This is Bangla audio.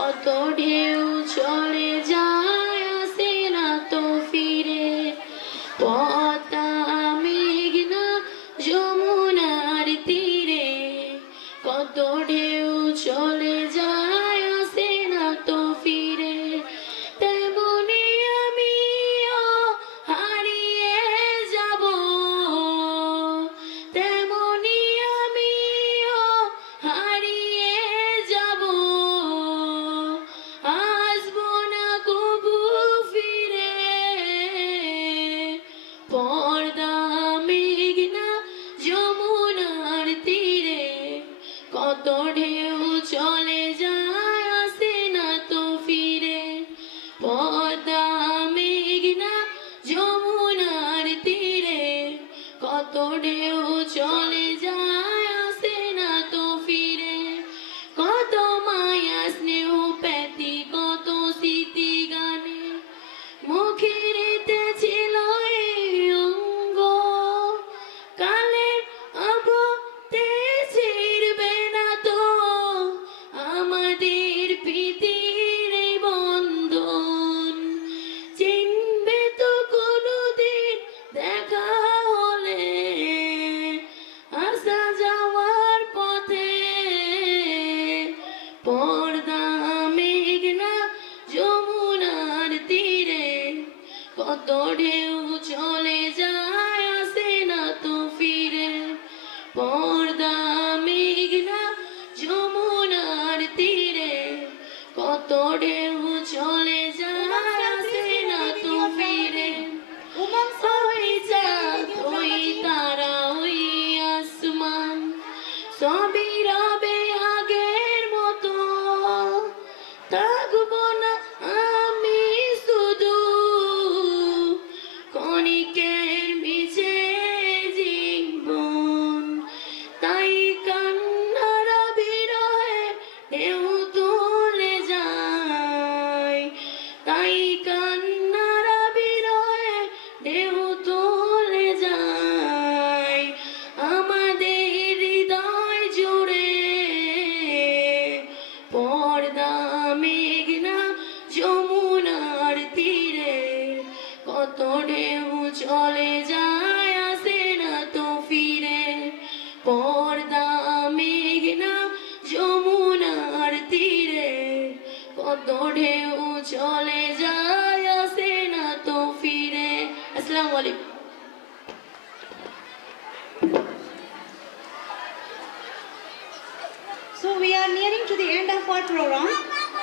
কত ঢেউ চলে যায় আসে না তো ফিরে পদ্মা মেঘনা যমুনার তীরে কত ঢেউ চলে যায় আসে না তো ফিরে তেমনি আমিও হারিয়ে যাব তেমনি আমিও হারিয়ে যাব আসবো না কবু ফিরে পদ্মা মেঘনা যমুনার তীরে কত ঢেউ চলে যায় আসে না তো ফিরে পদ্মা মেঘনা যমুনার তীরে কত ঢেউ চলে যায় আসে না তো ফিরে কত মায়া স্নেহ প্যাতি কত স্মৃতি গানে মুখেরিতে ছিল এই অঙ্গ কালের আবতে ছিড়বে না তো আমাদের প্রীতির এই বন্ধন চিনবে তো কোনোদিন দেখা হলে আসা যাওয়ার পথে পদ্মা মেঘনা যমুনার তীরে কত ঢেউ চলে যায় আসে না তো ফিরে পদ্মা মেঘনা যমুনার তীরে কত ঢেউ চলে যায় আসে না তো ফিরে ওই চাঁদ ওই তারা ওই আসমান সবই রবে আগের মতো থাকবো না আমি শুধু ক্ষণিকের মিছে জীবন তাই কান্নার বিরহে ঢেউ তুলে যায় তাই কান্নার বিরহে ঢেউ তুলে যায় আমাদের হৃদয় জুড়ে পদ্মা মেঘনা যমুনার তীরে কত ঢেউ চলে যায় আসে না তো ফিরে পদ্মা মেঘনা যমুনার তীরে কত ঢেউ চলে যায় আসে না তো ফিরে আসসালামু আলাইকুম So we are nearing to the end of our program.